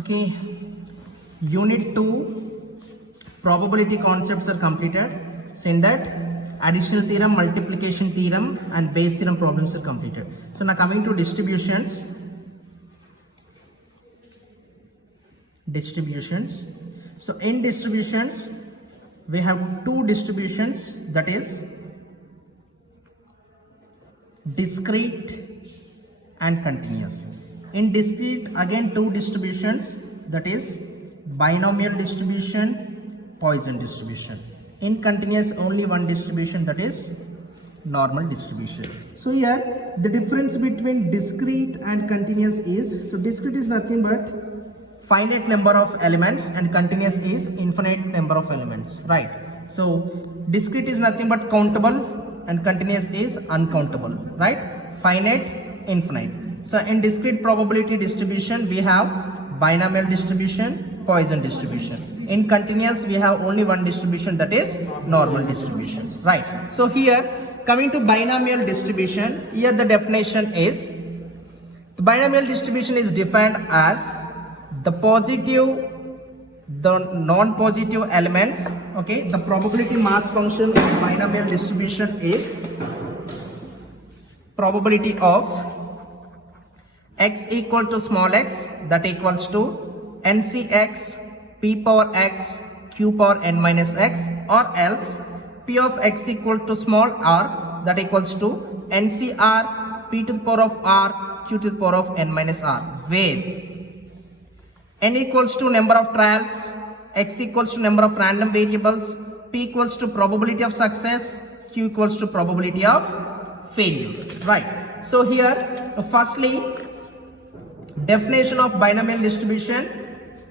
Okay, Unit 2 probability concepts are completed. Saying that additional theorem, multiplication theorem and base theorem problems are completed. So now coming to distributions. So in distributions we have two distributions, that is discrete and continuous. In discrete again two distributions, that is binomial distribution, Poisson distribution. In continuous only one distribution, that is normal distribution. So here the difference between discrete and continuous is, so discrete is nothing but finite number of elements and continuous is infinite number of elements, right? So discrete is nothing but countable and continuous is uncountable, right? Finite, infinite. So in discrete probability distribution we have binomial distribution, Poisson distribution. In continuous we have only one distribution, that is normal distribution, right? So here coming to binomial distribution, here the definition is, the binomial distribution is defined as the positive, the non-positive elements. Okay, the probability mass function of binomial distribution is probability of x equal to small x, that equals to ncx p power x q power n minus x, or else p of x equal to small r, that equals to ncr p to the power of r q to the power of n minus r, where n equals to number of trials, x equals to number of random variables, p equals to probability of success, q equals to probability of failure, right? So here firstly definition of binomial distribution,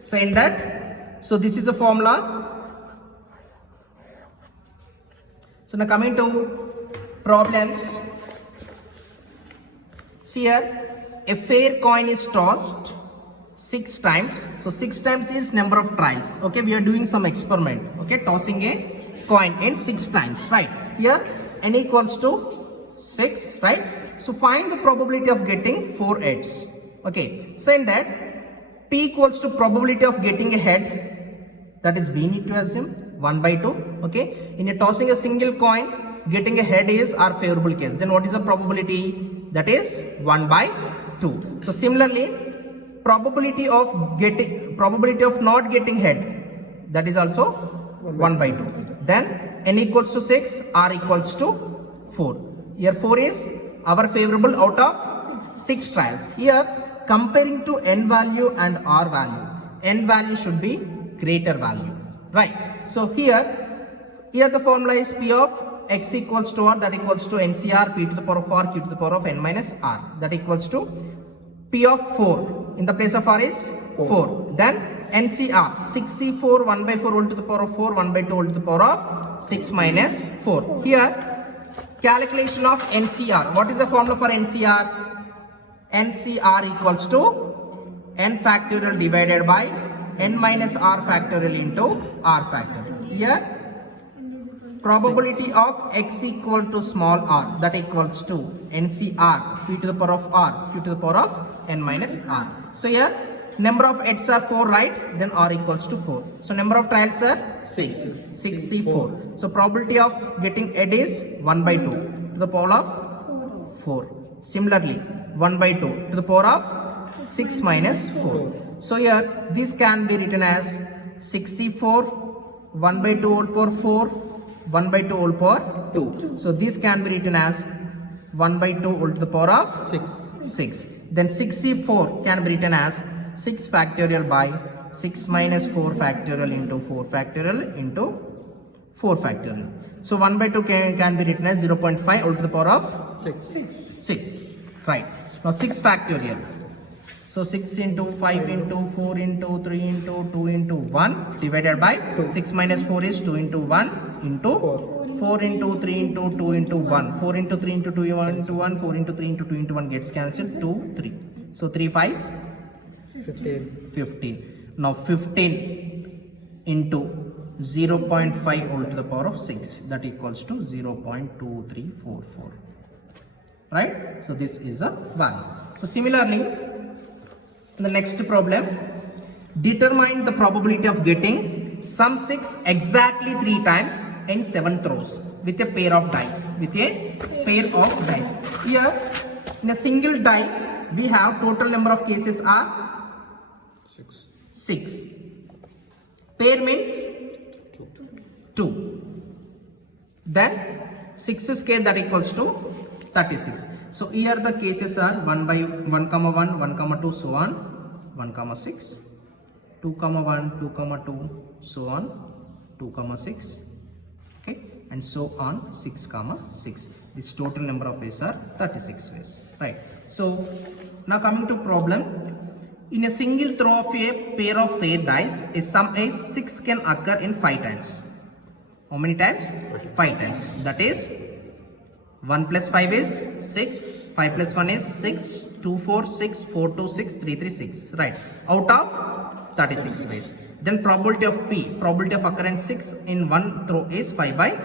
saying that, so this is a formula. So now coming to problems. See here, a fair coin is tossed 6 times. So 6 times is number of tries. Okay, we are doing some experiment. Okay, tossing a coin in 6 times, right? Here n equals to 6, right? So find the probability of getting 4 heads. Okay, saying that p equals to probability of getting a head, that is we need to assume 1 by 2. Okay, in a tossing a single coin, getting a head is our favorable case. Then what is the probability? That is 1 by 2. So similarly, probability of not getting head, that is also 1 by 2. Then n equals to 6, r equals to 4. Here 4 is our favorable out of 6 trials. Here comparing to n value and r value, n value should be greater value, right? So here the formula is p of x equals to r, that equals to ncr p to the power of r q to the power of n minus r, that equals to p of 4 in the place of r is 4. Then ncr 6c4 1 by 4 whole to the power of 4 1 by 2 whole to the power of 6 minus 4. Here calculation of ncr. What is the formula for ncr? ncr equals to n factorial divided by n minus r factorial into r factorial. Here probability of x equal to small r, that equals to ncr p to the power of r q to the power of n minus r. So here number of heads are 4, right? Then r equals to 4. So number of trials are 6c4. So probability of getting head is 1 by 2 to the power of 4. Similarly 1 by 2 to the power of 6 minus 4. So here this can be written as 6c4 1 by 2 whole power 4 1 by 2 whole power 2. So this can be written as 1 by 2 whole to the power of 6. Then 6c4 can be written as 6 factorial by 6 minus 4 factorial into 4 factorial into 4 factorial. So 1 by 2 can be written as 0.5 whole to the power of 6. Right. Now 6 factorial. So 6 into 5 into 4 into 3 into 2 into 1 divided by 6 minus 4 is 2 into 1 into 4 into 3 into 2 into 1. 4 into 3 into 2 into 1. 4 into 3 into 2 into 1 gets cancelled. 2, 3. So 3 5s 15. Now 15 into 0.5 whole to the power of 6, that equals to 0.2344. Right? So this is a value. So similarly, in the next problem, Determine the probability of getting sum 6 exactly 3 times in 7 throws with a pair of dice. Here, in a single die, we have total number of cases are 6. Pair means 2. Then 6 square, that equals to 36. So here the cases are 1 by 1 comma 1, 1 comma 2, so on, 1 comma 6, 2 comma 1, 2 comma 2, so on, 2 comma 6, okay, and so on, 6 comma 6. This total number of ways are 36 ways, right? So now coming to problem. In a single throw of a pair of fair dice, a sum is 6 can occur in 5 times. How many times? 5 times. That is 1 plus 5 is 6, 5 plus 1 is 6, 2 4 6, 4 2 6, 3 3 6, right? Out of 36 ways. Then probability of P, probability of occurrence 6 in one throw is 5 by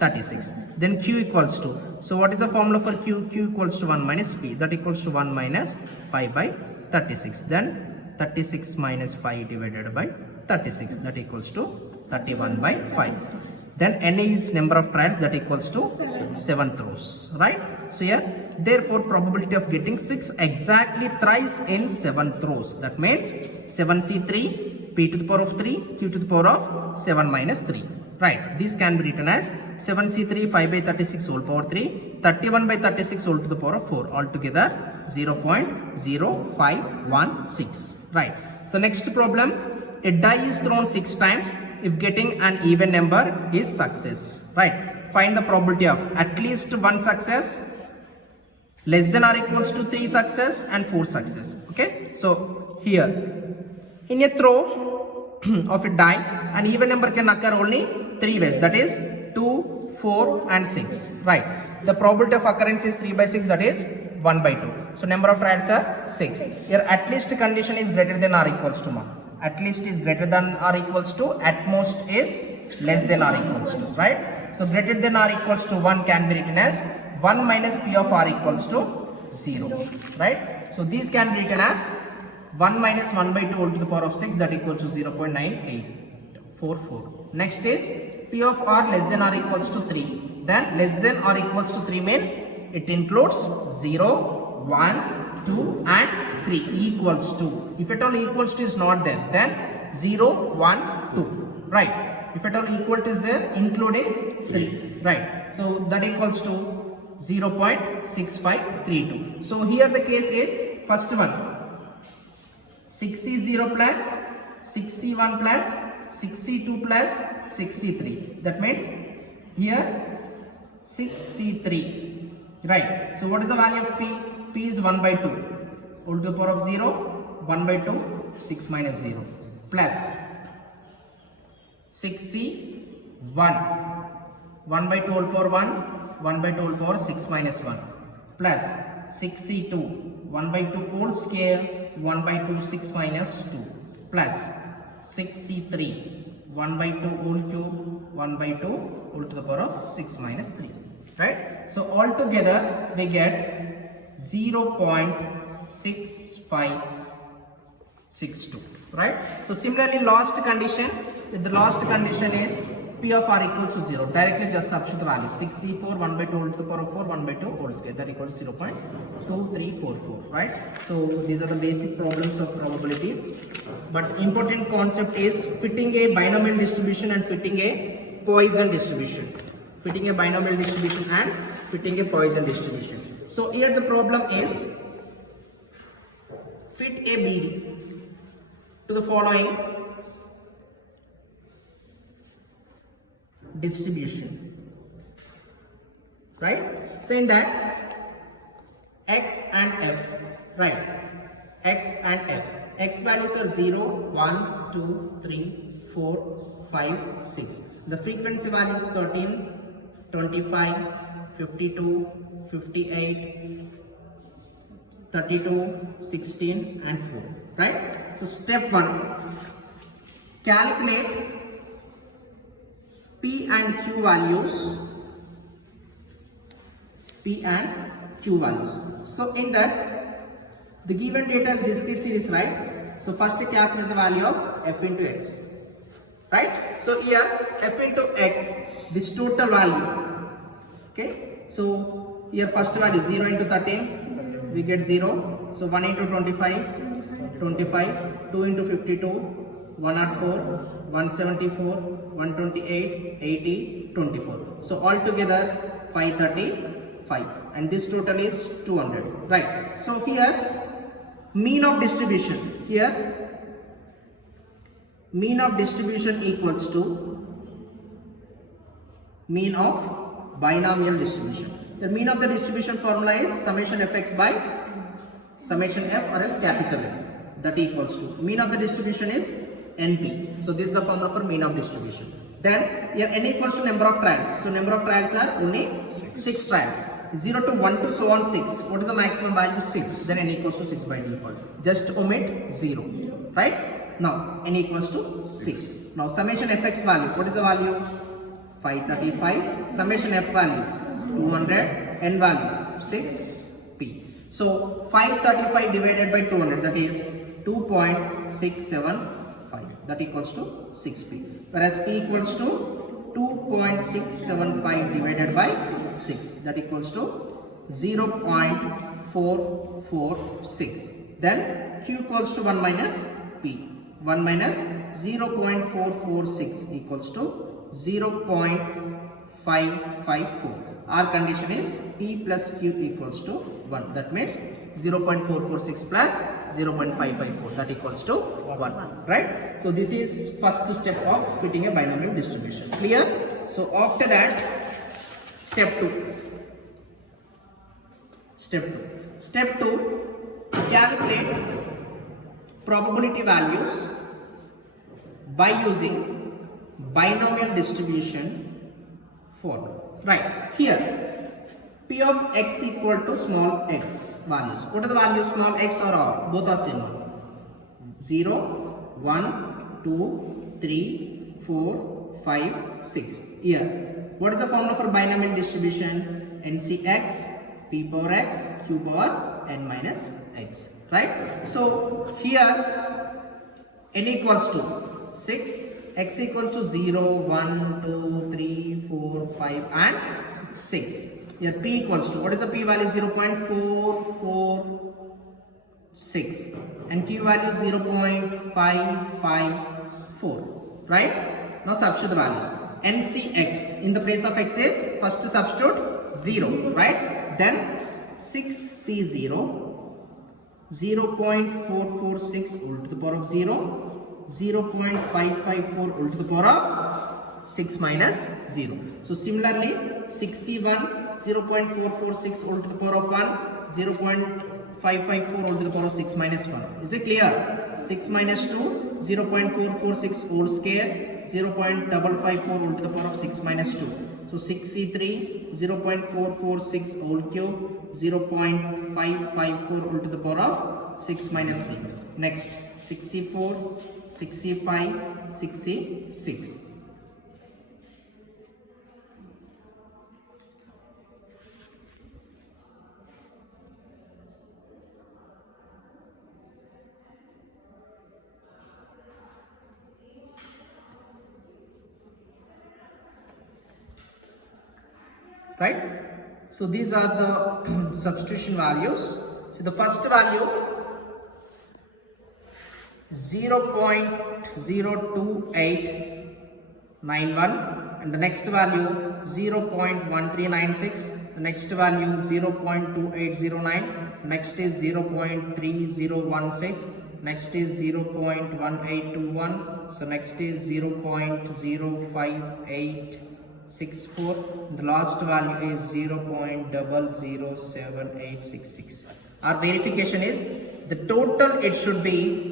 36. Then Q equals to, so what is the formula for Q? Q equals to 1 minus P, that equals to 1 minus 5 by 36. Then 36 minus 5 divided by 36, that equals to 31 by 5. Then N is number of trials, that equals to 7 throws, right? So here, therefore probability of getting 6 exactly thrice in 7 throws. That means 7C3, P to the power of 3, Q to the power of 7 minus 3. Right, this can be written as 7C3 5 by 36 whole power 3, 31 by 36 whole to the power of 4, altogether 0.0516. Right, so next problem, a die is thrown 6 times. If getting an even number is success. Right, find the probability of at least 1 success, less than or equals to 3 success, and 4 success. Okay, so here in a throw of a die, an even number can occur only 3 ways, that is 2, 4 and 6. Right, the probability of occurrence is 3 by 6, that is 1 by 2. So number of trials are 6. Here at least condition is greater than or equals to 1. At least is greater than or equals to, at most is less than or equals to, right? So greater than or equals to 1 can be written as 1 minus P of R equals to 0, right? So these can be written as 1 minus 1 by 2 whole to the power of 6, that equals to 0.9844. Next is P of R less than or equals to 3. Then less than or equals to 3 means it includes 0, 1, 2 and 3 equals to. If at all equals to is not there, then 0, 1, 2. Right. If at all equal to is there, including 3. Right. So that equals to 0.6532. So here the case is first one, 6C0 plus 6C1 plus 6C2 plus 6C3. That means here 6C3. Right. So what is the value of P? P is 1 by 2. Whole to the power of 0, 1 by 2, 6 minus 0. Plus 6C1. 1 by 2 whole power 1, 1 by 2 whole power 6 minus 1. Plus 6C2. 1 by 2 whole square, 1 by 2, 6 minus 2. Plus 6C3. 1 by 2 whole cube, 1 by 2 whole to the power of 6 minus 3. Right? So altogether we get 0.6562. Right? So similarly last condition, with the last condition is P of R equals to 0. Directly just substitute the value. 6C4 1 by 2 whole to the power of 4, 1 by 2 whole square, that equals 0.2344. Right? So these are the basic problems of probability. But important concept is fitting a binomial distribution and fitting a Poisson distribution. Fitting a binomial distribution and fitting a Poisson distribution. So here the problem is fit a BD to the following distribution, right? Saying that X and F, right? X and F. X values are 0, 1, 2, 3, 4, 5, 6. The frequency value is 13, 25, 52, 58, 32, 16 and 4, right? So step 1, calculate P and Q values. P and Q values. So in that, the given data is discrete series, right? So first calculate the value of f into x. Right? So here f into x, this total value. Okay? So here first value 0 into 13, we get 0. So 1 into 25, 25, 2 into 52, 104, 174, 128, 80, 24. So altogether 535, and this total is 200. Right? So here mean of distribution, here mean of distribution equals to mean of binomial distribution. The mean of the distribution formula is summation fx by summation f or else capital N, that equals to mean of the distribution is np. So this is the formula for mean of distribution. Then here n equals to number of trials. So number of trials are only 6 trials. 0 to 1 to so on 6. What is the maximum value? 6. Then n equals to 6 by default. Just omit 0. Right? Now n equals to 6. Now summation fx value. What is the value? 535. Summation f value 200. N value 6p. So 535 divided by 200, that is 2.675. That equals to 6p. Whereas p equals to 2.675 divided by 6, that equals to 0.446. Then q equals to 1 minus p. 1 minus 0.446 equals to 0.554. Our condition is p plus q equals to 1. That means 0.446 plus 0.554, that equals to 1. Right? So this is first step of fitting a binomial distribution. Clear? So after that, step 2. Step 2, calculate probability values by using binomial distribution formula. Right? Here p of x equal to small x values. What are the values? Small x or r? Both are similar. 0, 1, 2, 3, 4, 5, 6. Here, what is the formula for binomial distribution? NCx, p power x, q power n minus x. Right? So here n equals to 6, x equals to 0, 1, 2, 3, 4, 5 and 6. Here p equals to, what is the p value? 0.446 and q value 0.554. Right? Now substitute the values. NCx, in the place of x is, first substitute 0. Right? Then 6c0, 0.446 all to the power of 0, 0.554 all to the power of 6 minus 0. So similarly 6c1, 0.446 all to the power of 1, 0.554 all to the power of 6 minus 1. Is it clear? 6 minus 2, 0.446 whole square, 0.554 all to the power of 6 minus 2. So 6c3, 0.446 whole cube, 0.554 all to the power of 6 minus 3. Next 6c4, 6c5, 6c6. Right? So these are the substitution values. So the first value 0.02891 and the next value 0.1396, the next value 0.2809, next is 0.3016, next is 0.1821, so next is 0.05864, the last value is 0.007866. Our verification is the total, it should be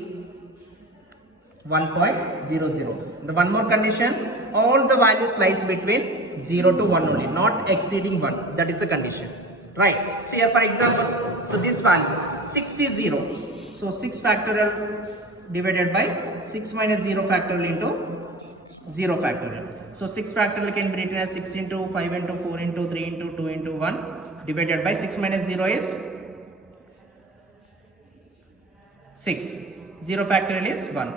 1.00. The one more condition, all the values lies between 0 to 1 only, not exceeding 1. That is the condition. Right? So here for example, so this value 6 is 0. So 6 factorial divided by 6 minus 0 factorial into 0 factorial. So 6 factorial can be written as 6 into 5 into 4 into 3 into 2 into 1 divided by 6 minus 0 is 6. 0 factorial is 1.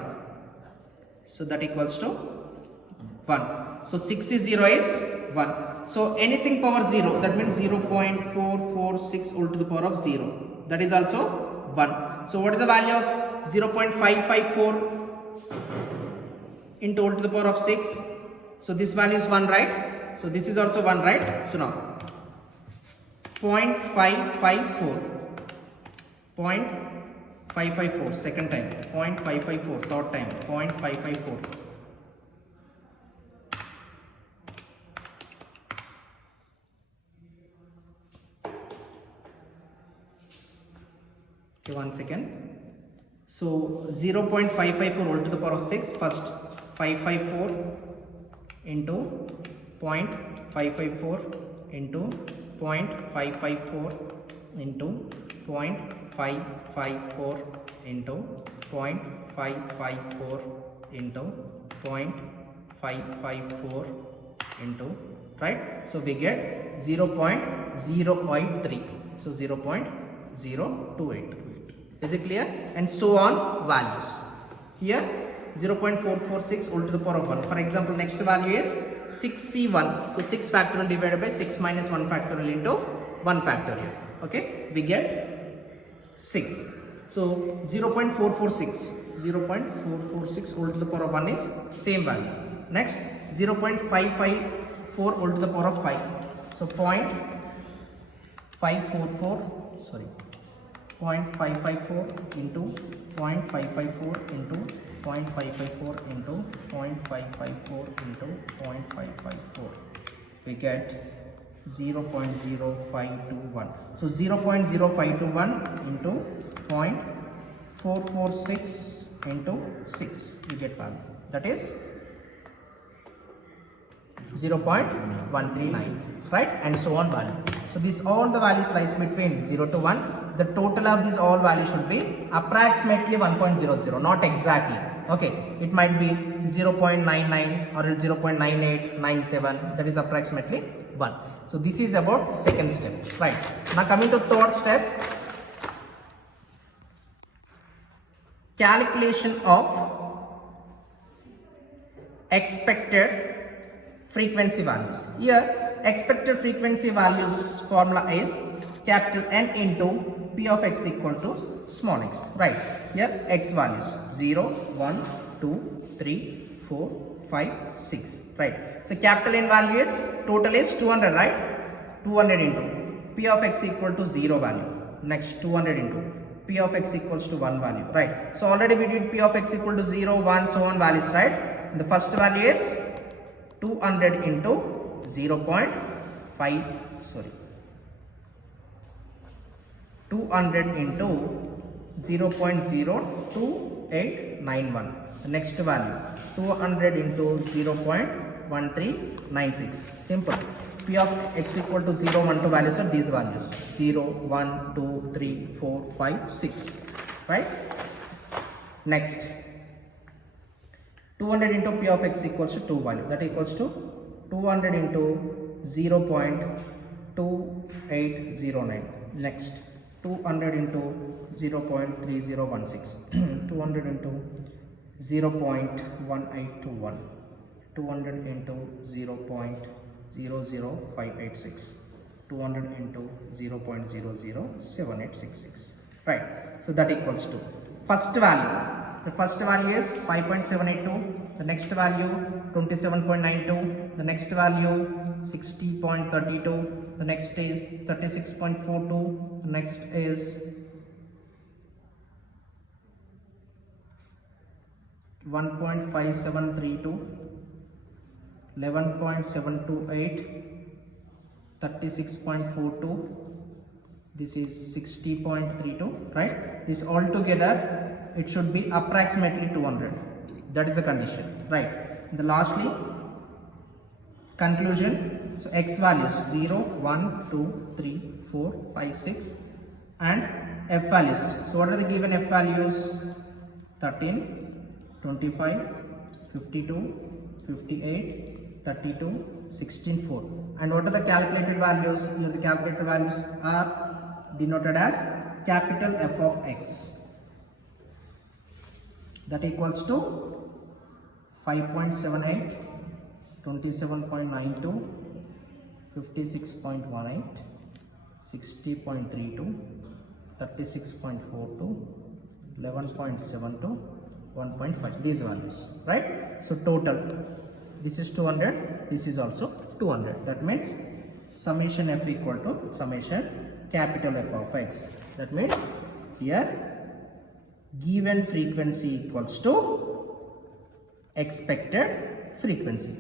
So that equals to 1. So 6 is 0 is 1. So anything power 0, that means 0.446 all to the power of 0. That is also 1. So what is the value of 0.554 into all to the power of 6? So this value is 1, right? So this is also 1, right? So now 0.554, 0.554, second time, 0.554, third time, 0.554. Okay, 1 second. So 0.554 all to the power of 6, first 554 into 0.554 into 0.554 into 0.554 into 0.554 into 0.554 into, right? So we get 0.083. So 0.0288. Is it clear? And so on values. Here 0.446 all to the power of 1. For example, next value is 6C1. So 6 factorial divided by 6 minus 1 factorial into 1 factorial. Okay, we get 6. So 0.446, 0.446 all to the power of 1 is same value. Next 0.554 all to the power of 5. So 0.554, sorry, 0.554 into 0.554 into 0.554 into 0.554 into 0.554. We get 0.0521. So 0.0521 into 0.446 into 6, we get value. That is 0.139, right? And so on value. So this all the values lies between 0 to 1. The total of these all values should be approximately 1.00, not exactly. Okay, it might be 0.99 or 0.9897, that is approximately 1. So this is about second step, right? Now coming to third step, calculation of expected frequency values. Here expected frequency values formula is capital N into P of x equal to small x, right? Here x values 0, 1, 2, 3, 4, 5, 6, right? So capital N value is total is 200, right? 200 into P of x equal to 0 value. Next 200 into P of x equals to 1 value, right? So already we did P of x equal to 0, 1, so on values, right? The first value is 200 into 0.5, sorry, 200 into 0.02891. The next value 200 into 0.1396. Simple. P of x equal to 0, 1, 2 values are these values 0, 1, 2, 3, 4, 5, 6, right? Next 200 into P of x equals to 2 value, that equals to 200 into 0.2809. Next 200 into 0.3016, 200 into 0.1821, 200 into 0.00586, 200 into 0.007866, right? So that equals to first value. The first value is 5.782, the next value 27.92, the next value 60.32, the next is 36.42, the next is 1.5732, 11.728, 36.42, this is 60.32, right? This all together it should be approximately 200. That is the condition, right? And the lastly conclusion. So x values 0, 1, 2, 3, 4, 5, 6 and f values. So what are the given f values? 13, 25, 52, 58, 32, 16, 4. And what are the calculated values? Here the calculated values are denoted as capital F of x. that equals to 5.78, 27.92, 56.18, 60.32, 36.42, 11.72, 1.5, these values, right? So total, this is 200, this is also 200. That means summation f equal to summation capital F of x. That means here given frequency equals to expected frequency.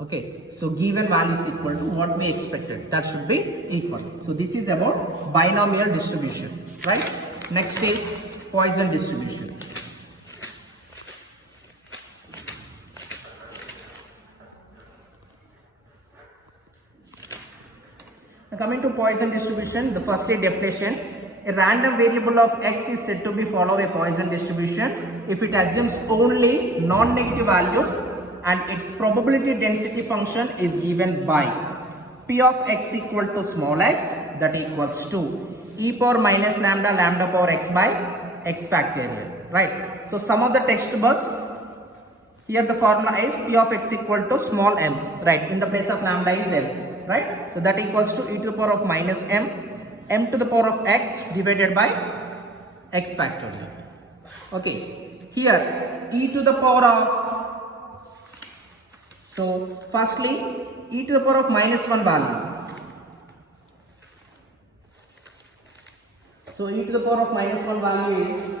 Okay, so given value is equal to what we expected, that should be equal. So this is about binomial distribution, right? Next is Poisson distribution. Now coming to Poisson distribution, the first is definition. A random variable of x is said to be follow a Poisson distribution if it assumes only non-negative values and its probability density function is given by p of x equal to small x, that equals to e power minus lambda lambda power x by x factorial, right? So some of the textbooks, here the formula is p of x equal to small m, right? In the place of lambda is l, right? So that equals to e to the power of minus m to the power of x divided by x factorial. Okay, here e to the power of, so firstly e to the power of minus 1 value. So e to the power of minus 1 value is